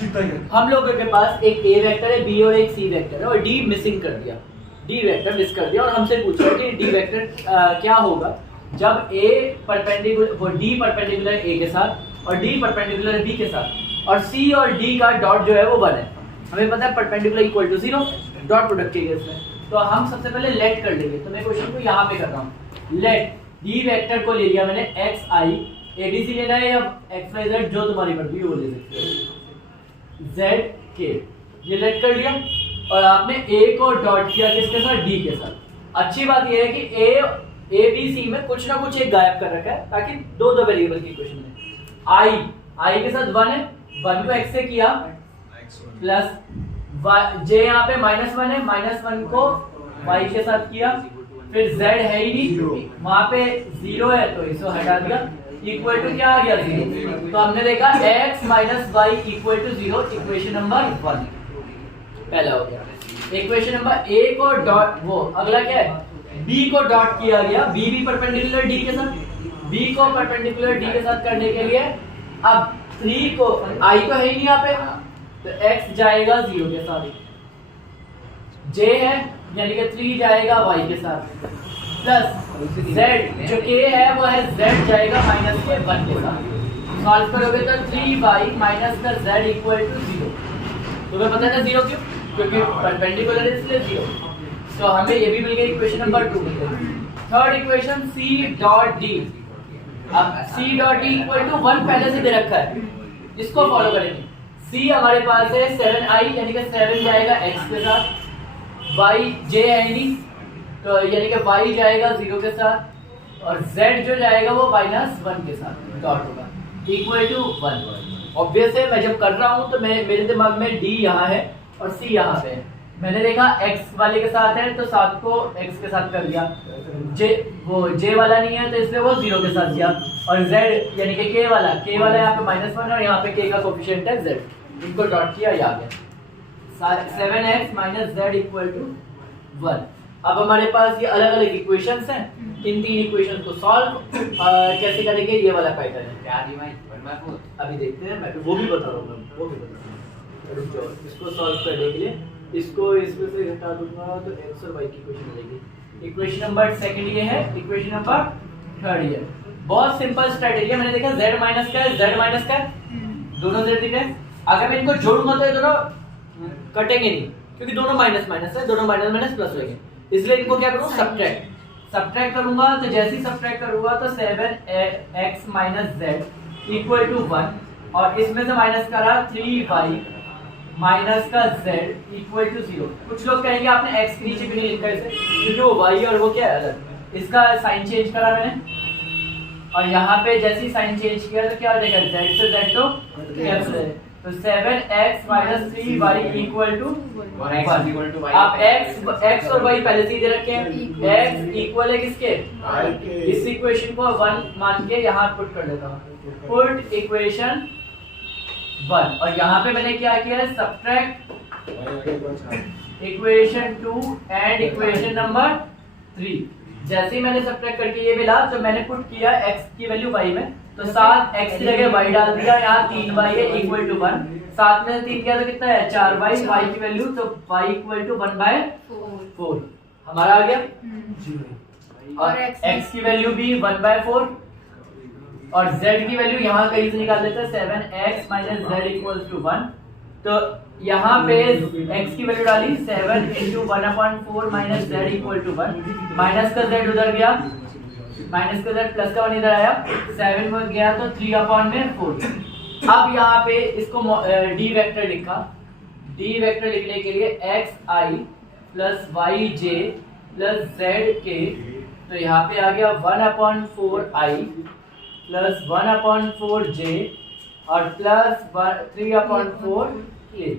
हम लोगों के पास एक ए वेक्टर है, बी और एक सी वेक्टर है और डी मिसिंग कर दिया, डी वेक्टर मिस कर दिया और हमसे पूछा कि डी वेक्टर क्या होगा जब ए परपेंडिकुलर डी परपेंडिकुलर ए के साथ और डी परपेंडिकुलर बी के साथ और सी और डी का डॉट जो है वो 1 है। हमें पता है perpendicular equal to 0, dot product चाहिए इसमें। तो हम सबसे पहले लेट कर लेंगे। तो मैं क्वेश्चन को यहाँ पे कर रहा हूँ। लेट डी वेक्टर को ले लिया मैंने एक्स आई, एबीसी लेना है या एक्स वाई जेड जो तुम्हारी मर्जी है वो ले सकते हो, जेड के, ये लेट कर लिया और आपने ए को डॉट किया किसके साथ, डी के साथ। अच्छी बात यह है कि ए बी सी में कुछ ना कुछ एक गायब कर रखा है ताकि दो वेरिएबल की इक्वेशन में। आई के साथ 1 है, 1 को एक्स से किया प्लस जे यहाँ पे -1 है, -1 को y के साथ किया, फिर z है ही नहीं वहां पे 0 है तो इसको हटा दिया, इक्वल टू क्या आ गया 0। तो हमने देखा x - y equal to 0, equation number 1 पहला हो गया। इक्वेशन नंबर a को डॉट, वो अगला क्या है, b को डॉट किया गया, b भी परपेंडिकुलर d के साथ, b को परपेंडिकुलर d के साथ करने के लिए अब 3 को i तो है ही नहीं यहाँ पे तो x जाएगा 0 के साथ, j है यानी कि 3 जाएगा y के साथ प्लस z जो k है वो है z जाएगा -1 के साथ। सॉल्व करोगे तो 3y माइनस का z इक्वल टू 0। तुम्हें पता है ना 0 क्यों, क्योंकि परपेंडिकुलर है इसलिए 0। तो हमें ये भी मिल गई इक्वेशन नंबर 2 मिल गई। Third equation c dot d, अब c dot d equal to 1 पहले से दे रखा है, इसको फॉलो करेंगे। c हमारे पास है 7i यानी कि 7 जाएगा x के साथ, y j है नहीं तो यानी कि y जाएगा 0 के साथ और z जो जाएगा वो -1 के साथ डॉट होगा इक्वल टू 1। ऑब्वियस है मैं जब कर रहा हूं तो मेरे दिमाग में d यहाँ है और c यहाँ पे है। मैंने देखा x वाले के साथ है तो 7 को x के साथ कर दिया, j वाला नहीं है तो इसलिए वो 0 के साथ किया और z यानी कि k वाला यहाँ पे -1 और यहाँ पे k का कोफिशिएंट है z, इनको डॉट किया ये आ गया 7x - z इक्वल टू 1। अब हमारे पास ये अलग अलग इक्वेशंस हैं, इन 3 इक्वेशन को सॉल्व कैसे करेंगे ये वाला पैटर्न है, अभी देखते हैं। मैं वो भी बता रहा हूँ, वो भी बता रहा हूँ, रुक जाओ। इसको सॉल्व करने के लिए इसको इसमें से घटा दूंगा तो x और y की इक्वेशन मिलेगी। इक्वेशन नंबर सेकंड ये है, इक्वेशन नंबर थर्ड ये। बहुत सिंपल स्ट्रेटजी है। मैंने देखा z माइनस का है, z माइनस का है, दोनों z दिख रहे हैं। अगर मैं इनको जोड़ूंगा तो ये दोनों कटेंगे नहीं क्योंकि दोनों माइनस माइनस है, दोनों माइनस माइनस प्लस होंगे, इसलिए इनको क्या करूं, सब्ट्रैक्ट करूंगा। तो जैसे ही सब्ट्रैक्ट करूंगा तो 7x - z इक्वल टू 1 और इसमें से माइनस करा 3y माइनस का z इक्वल टू 0। कुछ लोग कहेंगे आपने x के नीचे भी नहीं लिखा इसे क्योंकि वो y और वो क्या है अलग, इसका साइन चेंज करा मैंने और यहाँ पे जैसे ही साइन चेंज किया तो क्या हो जाएगा, z से z तो कैंसिल है तो 7x - 3y इक्वल टू 1। आप x और y पहले से ही दे रखे हैं, x इक्वल है किसके, इस इक्वेशन को 1 मान के यहाँ पुट कर देता हूँ, पुट इक्वेशन 1 और यहाँ पे मैंने क्या किया है, subtract equation 2 and equation number 3। जैसे ही मैंने सब्ट्रैक्ट करके ये मिला तो मैंने पुट किया x की वैल्यू y में तो 7x की जगह y डाल दिया, यहाँ 3y है इक्वल टू 1, 7 में से 3 किया तो कितना है 4y, y की वैल्यू तो y इक्वल टू 1/4 हमारा आ गया और x की वैल्यू भी 1/4 और z की वैल्यू यहाँ कहीं से निकाल लेते हैं 7x - z इक्वल टू 1। तो यहाँ पे x की वैल्यू डाली 7 × 1/4 - z इक्वल टू 1, माइनस का z उधर गया, माइनस का z प्लस का 1 इधर आया, 7 में गया तो 3/4। अब यहाँ पे इसको d वेक्टर लिखा, d वेक्टर लिखने के लिए xi + yj + zk, तो यहाँ पे आ गया 1/4i + 1/4j और +3/4k।